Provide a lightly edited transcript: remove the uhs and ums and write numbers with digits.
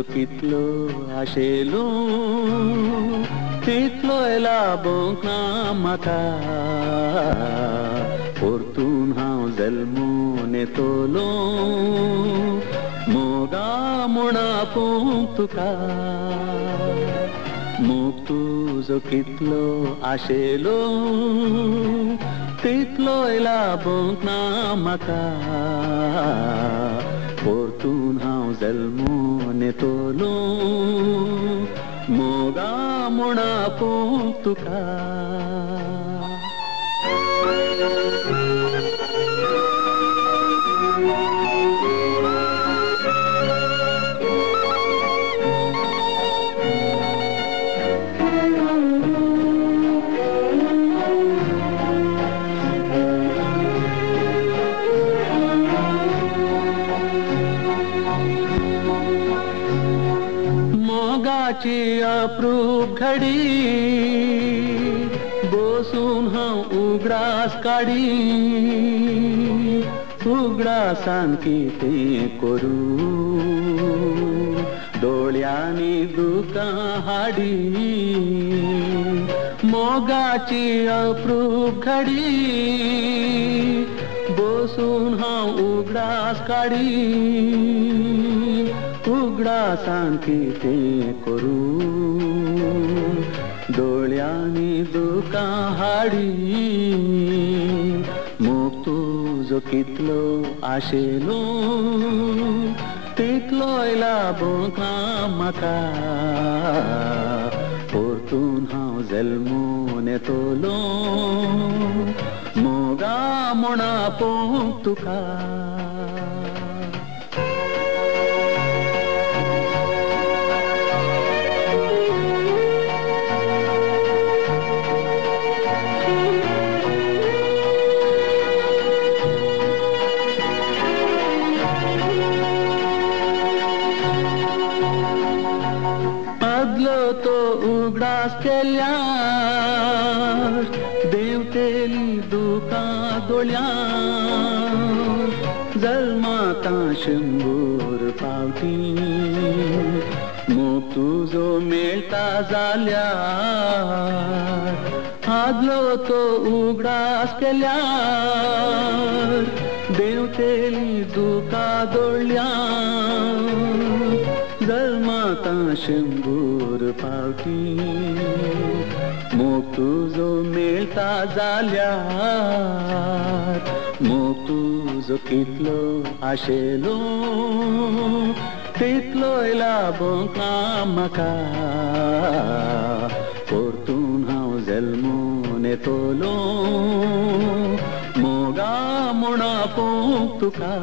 तुजो कितलो आशेलो तितलोय लाबोंक ना म्हाका परतून हांव जल्मून येतलो मोगा म्हूण आपोवंक तुका मोग तुजो कितलो आशेलो तितलोय लाबोंक ना म्हाका परतून हांव जल्मून येतलो मोगा म्हूण आपोवंक तुका मोगाची अप्रूप घडी बसून हांव उगडास काडी उगडासान कितें करूं दोळ्यांनी दुकां हाडी मोगाची अप्रूप घडी बसून हांव उगडास काडी उगडासान कितें करूं दोळ्यांनी दुकां हाडी मोग तुजो कितलो आशेलो तितलोय लाबोंक ना म्हाका परतून हांव जल्मून येतलो मोगा म्हूण आपोवंक तुका तो उगडास केल्यार देंवतेली दुकां दोळ्यां जल्माता शंभर फावटी मोग तुजो मेळटा जाल्यार आदलो तो उगडास केल्यार देंवतेली दुकां दोळ्यां जल्माता शंभर फावटी मोग तुजो मेळटा जाल्यार मोग तुजो कितलो आशेलो तितलोय लाबोंक ना म्हाका परतून हांव जल्मून येतलो मोगा म्हूण आपोवंक तुका